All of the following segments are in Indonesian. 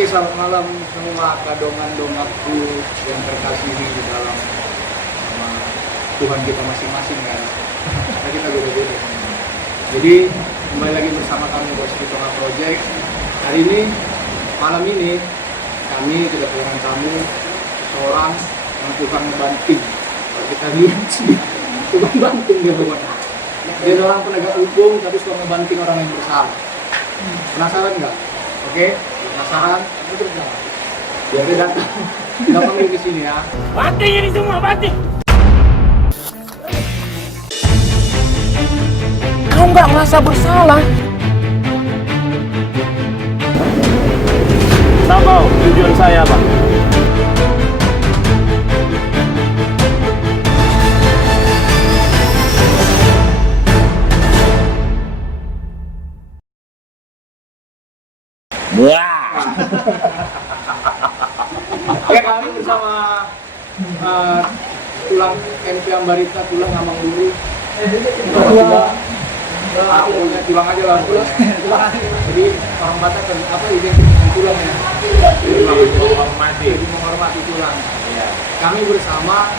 Oke, selamat malam semua kadongan-dongaku yang terkasihi di dalam sama Tuhan kita masing-masing kan. Karena kita beda-beda. Jadi kembali lagi bersama kami Bos Kitonga Project. Hari ini, malam ini kami kedatangan tamu seorang yang tukang banting. Kalau kita lihat sih, tukang banting dia pokoknya. Dia seorang penegak hukum tapi suka ngebanting orang yang bersalah. Penasaran nggak? Oke, penasaran? Biar dia datang. Kita panggil ke sini ya. Banting ini semua, banting! Kau nggak merasa bersalah? Tahu tujuan saya, Pak? Wah! Oke, kami bersama tulang MP Ambarita, tulang Amang Dulu. Aku punya tulang aja lah. Jadi orang Batak kan apa identik tulang ya? Menghormati tulang. Iya. Kami bersama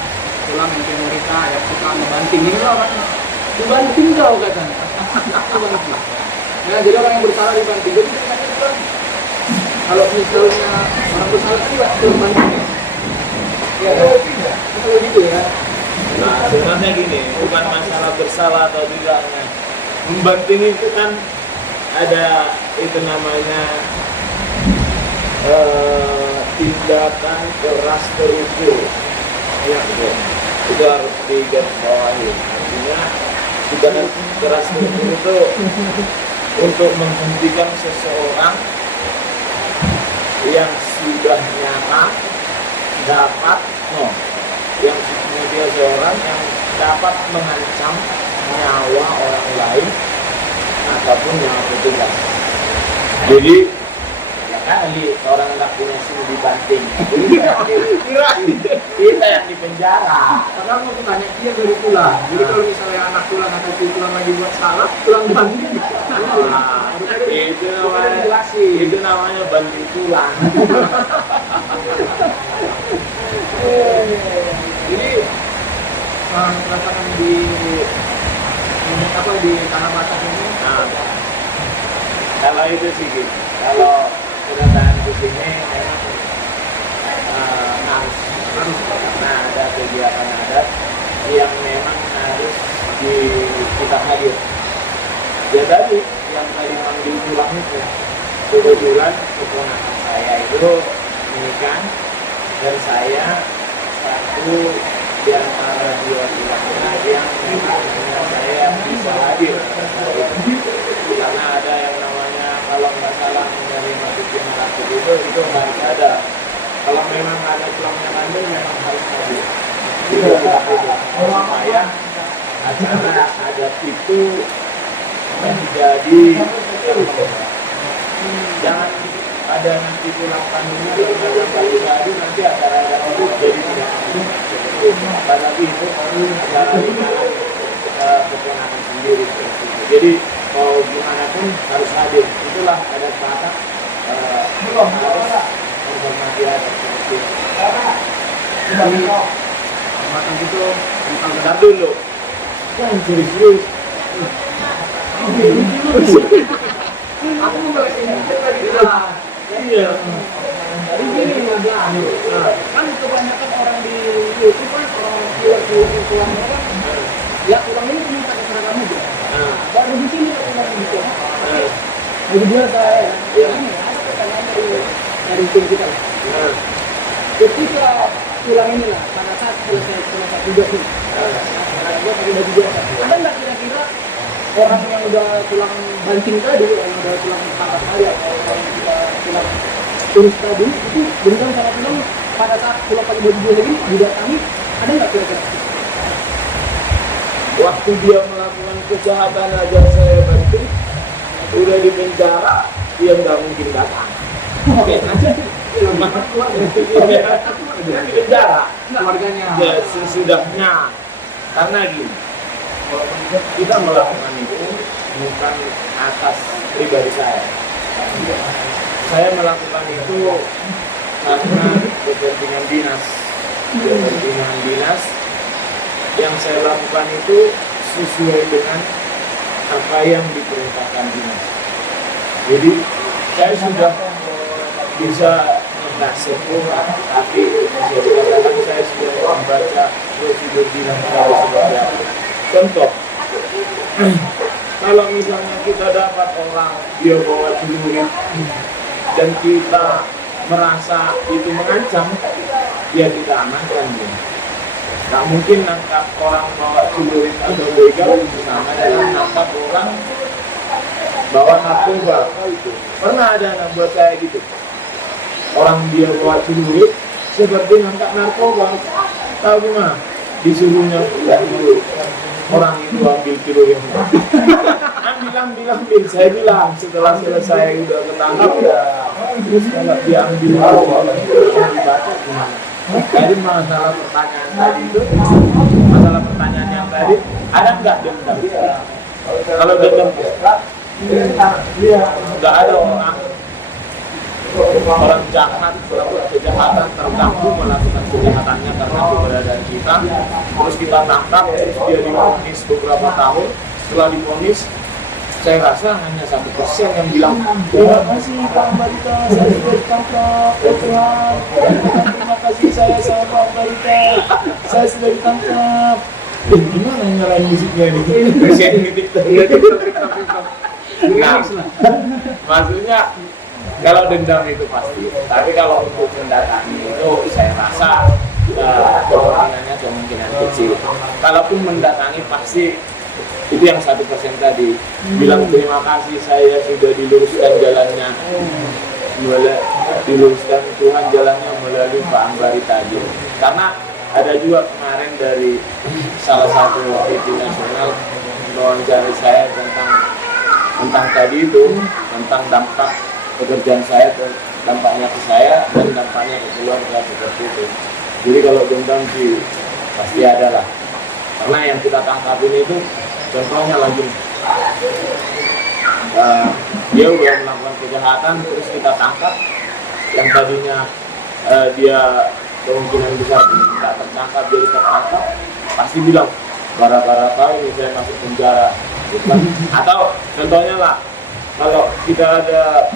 tulang MP Ambarita yang suka membanting. Ini lah orangnya. Dibanting kau katanya. Dibanting. Nah, jadi orang yang bersalah dibanting. Jadi kita bilang, kalau misalnya orang bersalah kan juga dibanting ya. Ya, kalau gitu ya. Nah, sebenarnya gini, bukan masalah bersalah atau tidaknya. Membanting itu kan ada itu namanya tindakan keras terukur. Ya, betul. Itu harus digarisbawahi. Artinya tindakan keras terukur itu untuk menghentikan seseorang yang sudah nyata dapat yang dia seorang yang dapat mengancam nyawa orang lain ataupun nyawa petugas. Jadi ya kali orang nggak punya sini dibanting, kita yang di penjara. Karena mau tanya dia dari tulang. Jadi kalau misalnya anak tulang atau tulang lagi buat salah, tulang banting. Itu namanya banting tulang. Jadi tantangan di tanah Batak ini. Nah, kalau itu sih gitu. Kalau kedatangan ke sini memang harus karena ada kegiatan adat yang memang harus kita hadir. Ya tadi yang tadi manggil tulang itu kebetulan keponakan saya itu menikah dan saya satu di antara dua tulangnya yang memang saya bisa hadir karena ada yang namanya kalau nggak salah menerima bikin rakit itu harus ada. Kalau memang ada tulangnya mandul memang harus hadir supaya acara adat itu menjadi jangan ada nanti tulang kandungnya ternyata nggak bisa hadir, nanti acara-acara itu jadi tidak hadir. Apalagi itu acara dengan keponakan sendiri. Jadi mau gimana pun harus hadir. Itulah adat Batak harus menghormati adat seperti itu. Jadi Batak itu Bentar dulu. Jangan serius. aku mau bahas ini tadi bilang. Iya. Jadi gini kan kebanyakan orang di YouTube kan orang tulang orang ya tulang ini cuma pakai seragam aja. Baru di sini tulang gitu. Jadi biasa ya. Ini ada pertanyaan dari tim kita. Ketika tulang ini lah pada saat selesai tugas ini, gua pakai baju biasa. Ada nggak kira-kira orang yang udah tulang banting tadi, yang udah tulang patah tadi, atau orang yang kita tulang terus tadi itu beneran sama tulang pada saat tulang pakai baju biasa ini didatangi, ada nggak kira-kira? Waktu dia melakukan kejahatan aja saya bantu, udah di penjara, dia nggak mungkin datang. Oke, aja Di penjara. keluarganya. Ya, sesudahnya. Karena gini, kita melakukan itu bukan atas pribadi saya, Saya melakukan itu karena kepentingan dinas. Kepentingan dinas yang saya lakukan itu sesuai dengan apa yang diperintahkan dinas. Jadi saya sudah bisa nggak sempurna, tapi bisa dikatakan saya sudah membaca prosedur dinas dari seperti apa. Contoh, kalau misalnya kita dapat orang dia bawa celurit dan kita merasa itu mengancam, ya kita amankan dia. Nggak mungkin nangkap orang bawa celurit atau begal sama dengan nangkap orang bawa narkoba. Pernah ada anak buat saya gitu. Orang dia bawa celurit seperti nangkap narkoba. Tahu gimana? Disuruhnya dulu orang itu ambil celuritnya. Ambil. Saya bilang setelah selesai udah ketangkap ya. Terus kalau dia ambil narkoba dibaca gimana? Jadi masalah pertanyaan yang tadi, ada nggak dendam? Kalau dendam nggak ada orang jahat melakukan kejahatan terganggu melakukan kejahatannya karena keberadaan kita, terus kita tangkap, terus dia divonis beberapa tahun. Setelah divonis, saya rasa hanya 1% yang bilang terima kasih Pak Barita, saya sudah ditangkap, ya Tuhan. Terima kasih saya sama Pak Barita, saya sudah ditangkap. Gimana nyalain musiknya ini? Presiden di TikTok. Nah, maksudnya kalau dendam itu pasti, tapi kalau untuk mendatangi itu saya rasa kemungkinan kecil. Kalaupun mendatangi pasti itu yang 1% tadi bilang terima kasih saya sudah diluruskan jalannya, diluruskan Tuhan jalannya melalui Pak Ambari tadi. Karena ada juga kemarin dari salah satu TV nasional mewawancari saya tentang tadi itu, tentang dampak pekerjaan saya, dampaknya ke saya dan dampaknya ke keluarga seperti itu. Jadi kalau dendam sih pasti ada lah, karena yang kita tangkapin itu contohnya lagi dia udah melakukan kejahatan terus kita tangkap, yang tadinya dia kemungkinan besar tidak tertangkap jadi tertangkap, pasti bilang gara-gara kau ini saya masuk penjara. Atau contohnya lah, kalau kita ada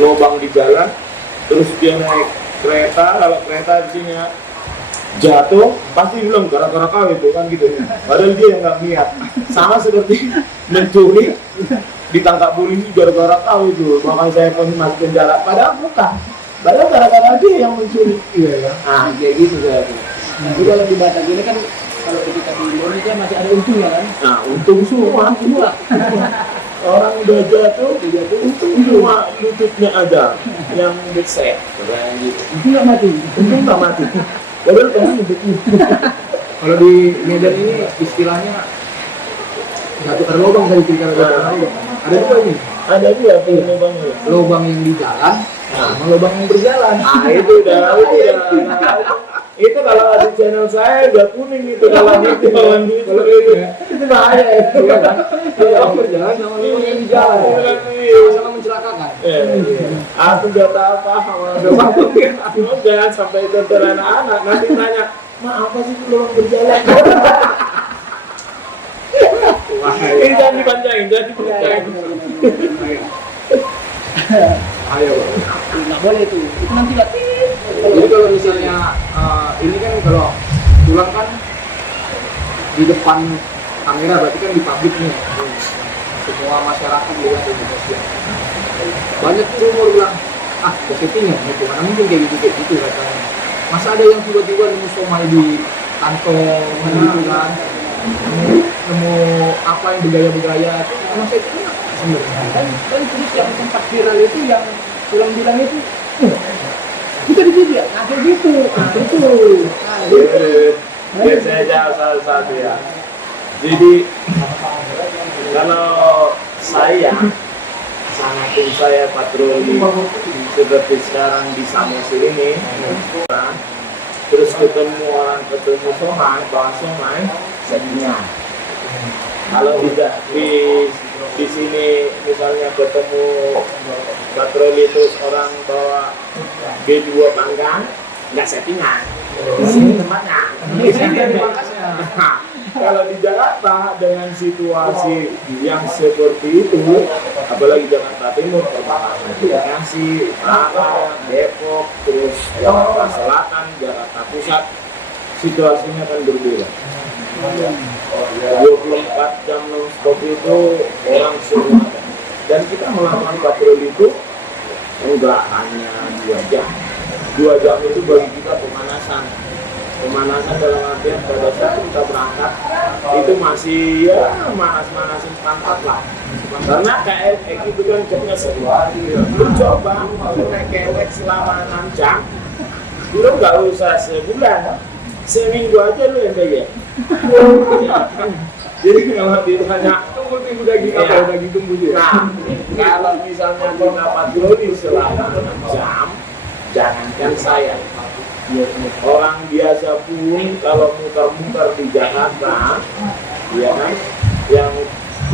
lubang di jalan terus dia naik kereta, kalau kereta di sini jatuh pasti bilang gara-gara kau itu kan gitu, padahal dia yang nggak niat. Sama seperti mencuri ditangkap polisi gara-gara kau itu, makanya saya pun masuk penjara, padahal bukan, padahal gara-gara dia yang mencuri. Iya kan? Kayak gitu saya. Jadi kalau di Batak ini kan kalau ketika di Indonesia masih ada untungnya kan? Nah, untung semua. Orang udah jatuh, untung semua, lututnya ada yang besek, gitu. Untung nggak mati. Padahal kamu begitu. Kalau di Medan ini istilahnya satu lubang dari tiga lubang. Ada dua ini. Ada dua lubangnya. Lubang yang di jalan, sama lubang yang berjalan. Itu udah. Itu kalau di channel saya udah kuning itu kalau itu. Kalau itu bahaya ya. Kalau berjalan sama lubang yang di jalan. Sama mencelakakan. Aku udah paham. Jangan sampai tonton anak-anak nanti tanya, "Ma, apa sih lubang berjalan?" Ini jangan dipanjangin. Ayo, nggak boleh itu nanti batin. Jadi kalau misalnya ini kan kalau tulang kan di depan kamera, berarti kan di publik nih, semua masyarakat lihat Indonesia. Banyak rumor bilang, settingan gitu, mana mungkin kayak gitu katanya. Masa ada yang tiba-tiba nemu somai di kantong gitu kan, nemu apa yang bergaya-bergaya, itu emang settingan sebenarnya. Dan terus yang sempat viral itu yang tulang bilang itu, kita di video, kayak gitu. Biar saya jawab satu-satu ya. Jadi kalau saya patroli seperti sekarang di Samosir ini, terus ketemu somai, bawa somai, settingan. Kalau tidak di sini misalnya ketemu patroli terus orang bawa B2 panggang, nggak settingan. Di sini tempatnya. Di sini tempatnya. Nah, kalau di Jakarta dengan situasi yang seperti itu, apalagi Jakarta Timur, perbatasan Bekasi, Tangerang, Depok, terus Jakarta Selatan, Jakarta Pusat, situasinya kan berbeda. 24 jam non-stop itu orang semua ada. Dan kita melakukan patroli itu enggak hanya 2 jam. 2 jam itu bagi kita pemanasan. Pemanasan dalam artian pada saat kita berangkat itu masih ya manas-manasin pantat lah. Karena KLX itu kan cepatnya semua. Mencoba naik KLX selama 6 jam, lu nggak usah sebulan, seminggu aja lu yang kayak. Jadi kalau ditanya tunggu daging apa ya, daging tunggu dia. Nah, kalau misalnya kita patroli selama 6 jam, jangankan saya, orang biasa pun kalau muter-muter di Jakarta, ya kan, yang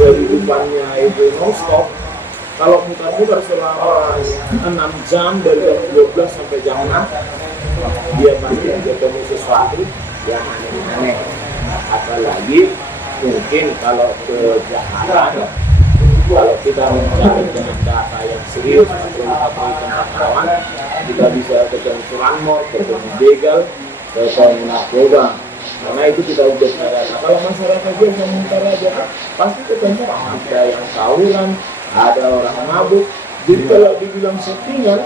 kehidupannya itu non-stop, kalau muter-muter selama 6 jam dari jam 12 sampai jam 6, dia pasti ketemu sesuatu yang aneh-aneh. Apalagi mungkin kalau kejahatan, kalau kita mencari dengan data yang serius atau tempat rawan, kita bisa ketemu curanmor, ketemu begal, ketemu narkoba. Karena itu kita udah data. Kalau masyarakat biasa muter aja, pasti ketemu ada yang tawuran, ada orang mabuk. Jadi kalau dibilang settingan,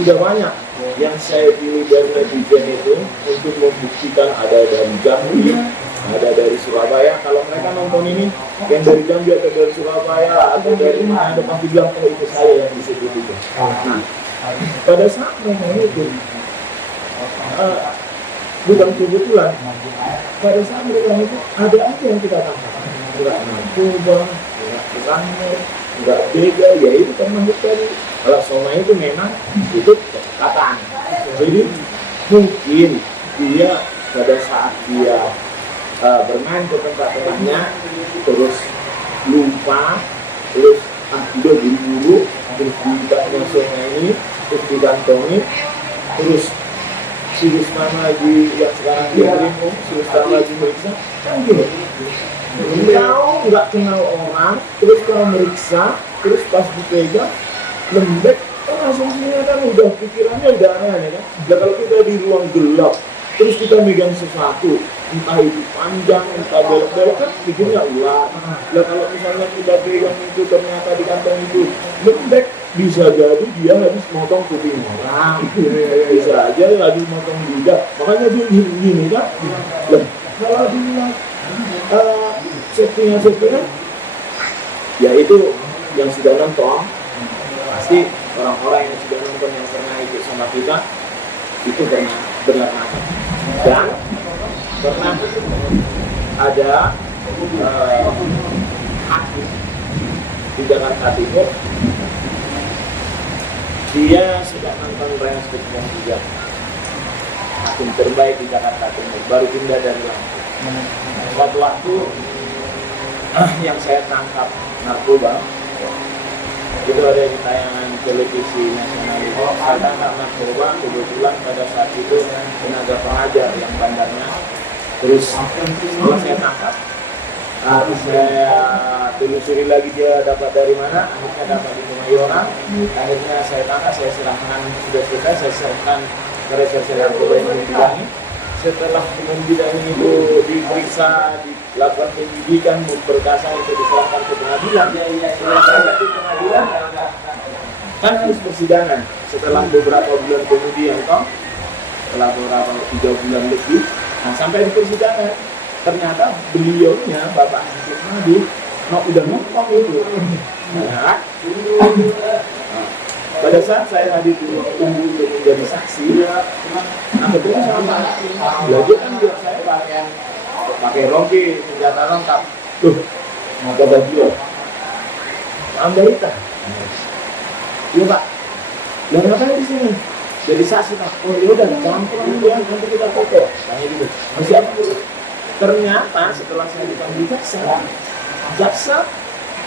sudah banyak yang saya pilih dari netizen itu untuk membuktikan ada dari Jambi, ada dari Surabaya. Kalau mereka nonton ini yang dari Jambi atau dari Surabaya atau dari mana, ada pasti bilang oh itu saya yang disebut itu. Nah, pada saat mereka itu bukan kebetulan, pada saat mereka itu ada aja yang kita tangkap, enggak narkoba, enggak curanmor, enggak begal, ya itu termasuk tadi. Kalau Soma itu memang itu kesepakatan. Jadi mungkin dia pada saat dia bermain ke tempat-tempatnya terus lupa, terus udah buru-buru, terus dibukanya Soma ini, terus digantongi, terus si Rusman lagi yang sekarang dia terima, si Rusman lagi meriksa, kan gini. Kau nggak kenal orang, terus kau meriksa, terus pas dipegang lembek, kan asumsinya kan udah pikirannya udah aneh kan. Dan kalau kita di ruang gelap, terus kita megang sesuatu, entah itu panjang, entah belok-belok, kan pikirnya ular. Nah kalau misalnya kita pegang itu ternyata di kantong itu lembek, bisa jadi dia habis motong kuping orang, bisa aja habis motong juga. Makanya dia gini kan. Kalau dibilang settingan, ya itu yang sudah nonton. Pasti orang-orang yang sudah nonton yang pernah ikut sama kita itu pernah benar mata dan pernah ada hakim di Jakarta Timur, dia sudah nonton Rennes Degong juga, hakim terbaik di Jakarta Timur, baru pindah dari Lampung. Suatu waktu yang saya tangkap narkoba itu ada di tayangan televisi nasional itu. Saya tangkap narkoba kebetulan pada saat itu tenaga pengajar yang bandarnya. Terus setelah saya tangkap, saya telusuri lagi dia dapat dari mana. Akhirnya dapat di Kemayoran. Akhirnya saya tangkap, saya serahkan, sudah selesai saya serahkan ke reserse narkoba yang dibidangi. Setelah pembidangan itu diperiksa, dilakukan penyidikan, berkasa untuk diserahkan ke pengadilan. Setelah sampai di pengadilan, kan harus persidangan. Setelah beberapa bulan kemudian, setelah beberapa 3 bulan lebih, nah sampai di persidangan, ternyata beliaunya Bapak Hakim Hadi udah ngomong itu. Nah, pada saat saya hadir di ruang tunggu untuk menjadi saksi, nah ketemu sama belajar kan biar saya pakai rompi, senjata lengkap. Tuh, kata dia, Anda hitam. Iya Pak, yang ngapain di sini? Jadi saksi Pak. Oh yaudah, jangan pulang dulu ya, nanti kita foto. Tanya gitu. Masih apa dulu? Ternyata setelah saya dipanggil jaksa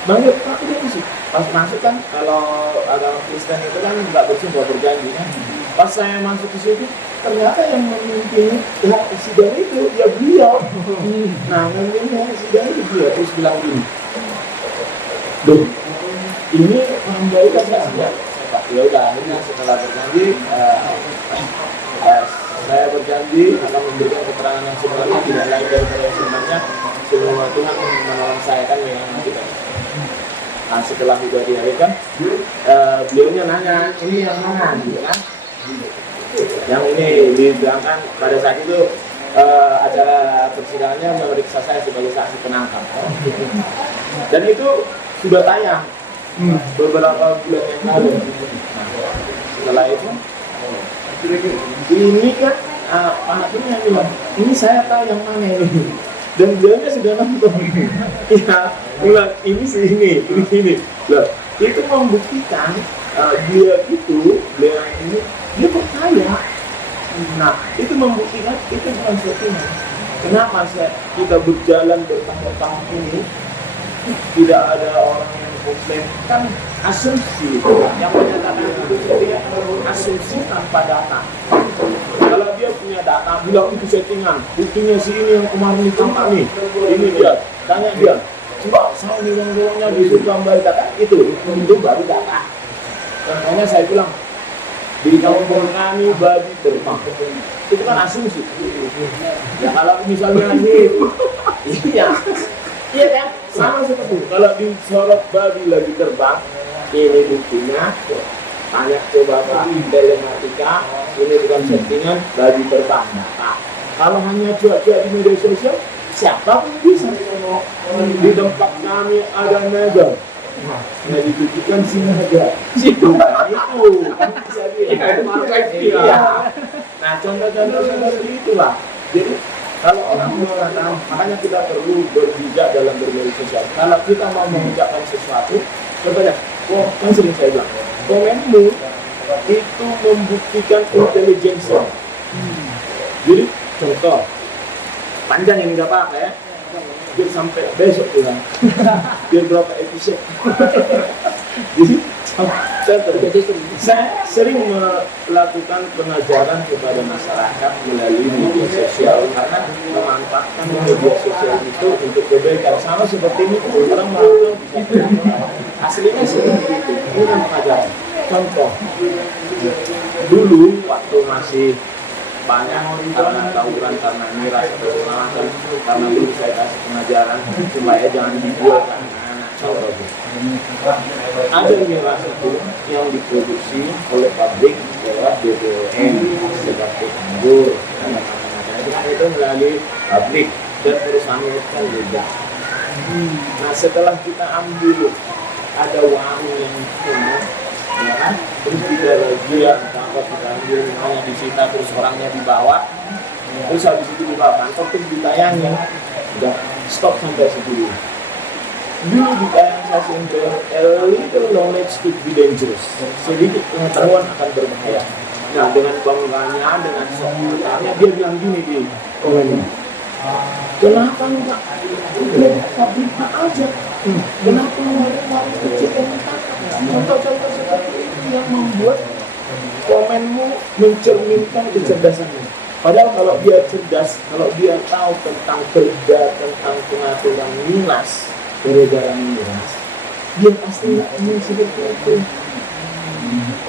manggil aku dia masuk. Pas masuk kan kalau agama Kristen itu kan nggak bersumpah berjanji kan. Pas saya masuk ke situ, ternyata yang memimpin sidang itu ya beliau. Nah, memimpin sidang itu dia terus bilang gini, "Duh, ini hamba itu nggak siap." Ya udah, akhirnya setelah berjanji, saya berjanji akan memberikan keterangan yang sebenarnya, tidak lain daripada yang sebenarnya. Semua Tuhan menolong saya kan yang kita. Nah, setelah sudah dihadirkan, beliaunya nanya, ini yang mana, gitu kan? Yang ini dibilangkan pada saat itu acara persidangannya memeriksa saya sebagai saksi penangkap. Dan itu sudah tayang beberapa bulan yang lalu. Nah, setelah itu, ini kan Pak Hakimnya bilang, ini saya tahu yang mana ini. Dan beliaunya sudah nonton. Ya, bilang ini sih ini. Loh, itu membuktikan beliau ini dia percaya. Nah, itu membuktikan itu bukan settingan. Kenapa kita berjalan bertahun-tahun ini tidak ada orang yang komplain? Kan asumsi yang menyatakan itu settingan, asumsi tanpa data. Kalau dia punya data, bilang itu settingan, buktinya si ini yang kemarin ditangkap nih, ini dia, tanya dia, coba saya nih ruang-ruangnya disuruh kembali data, itu baru data. Makanya saya bilang, di kampung kami babi terbang, itu kan asumsi. Ya kalau misalnya ini, iya kan, sama seperti kalau di Sorot babi lagi terbang, ini buktinya. Tanya coba Pak, telematika, ini bukan settingan, babi terbang. Nah, kalau hanya cuak-cuak di media sosial, siapa pun bisa. Di tempat kami ada naga, nah ditujukan si naga. Itu kan bisa dia. Nah, contoh-contoh seperti itulah. Jadi kalau orang mengatakan, makanya kita perlu berbijak dalam bermedia sosial. Kalau kita mau mengucapkan sesuatu, contohnya, kan sering saya bilang, komenmu itu membuktikan intelijensi. Jadi contoh panjang ini nggak apa-apa ya, biar sampai besok pulang, biar berapa episode. Jadi saya sering melakukan pengajaran kepada masyarakat melalui media sosial karena memanfaatkan media sosial itu untuk kebaikan. Sama seperti ini orang melakukan aslinya seperti itu. Ini kan pengajaran. Contoh, dulu waktu masih banyak karena tawuran, karena miras atau segala macam, karena dulu saya kasih pengajaran supaya jangan dijual ke anak-anak. Contoh, ada miras itu yang diproduksi oleh pabrik lewat BPOM seperti anggur dan macam-macam itu melalui pabrik dan perusahaan itu kan legal. Nah, setelah kita ambil ada warung yang penuh, ya kan? Terus kita razia, kita ambil misalnya disita, terus orangnya dibawa, terus habis itu dibawa kantor, terus ditayangin, udah stop sampai situ. Dulu ditayang saya simpel, a little knowledge could be dangerous. Sedikit pengetahuan akan berbahaya. Nah, dengan bangganya, dengan soalnya dia bilang gini di komennya, kenapa enggak pabriknya aja? Kenapa warung kecil yang contoh-contoh seperti itu yang membuat komenmu mencerminkan kecerdasannya. Padahal kalau dia cerdas, kalau dia tahu tentang kerja, tentang pengaturan miras, peredaran miras, dia pasti nggak ingin seperti itu.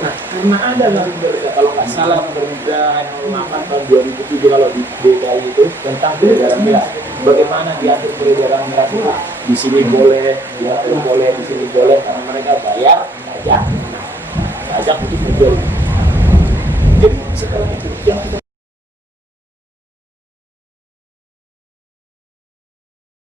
Nah, karena ada lembaga, kalau nggak salah Perda 08 tahun 2007 kalau di DKI itu tentang peredaran miras. Bagaimana diatur peredaran miras itu? Di sini boleh, diatur boleh, di sini boleh, karena mereka bayar pajak. Nah, pajak untuk menjual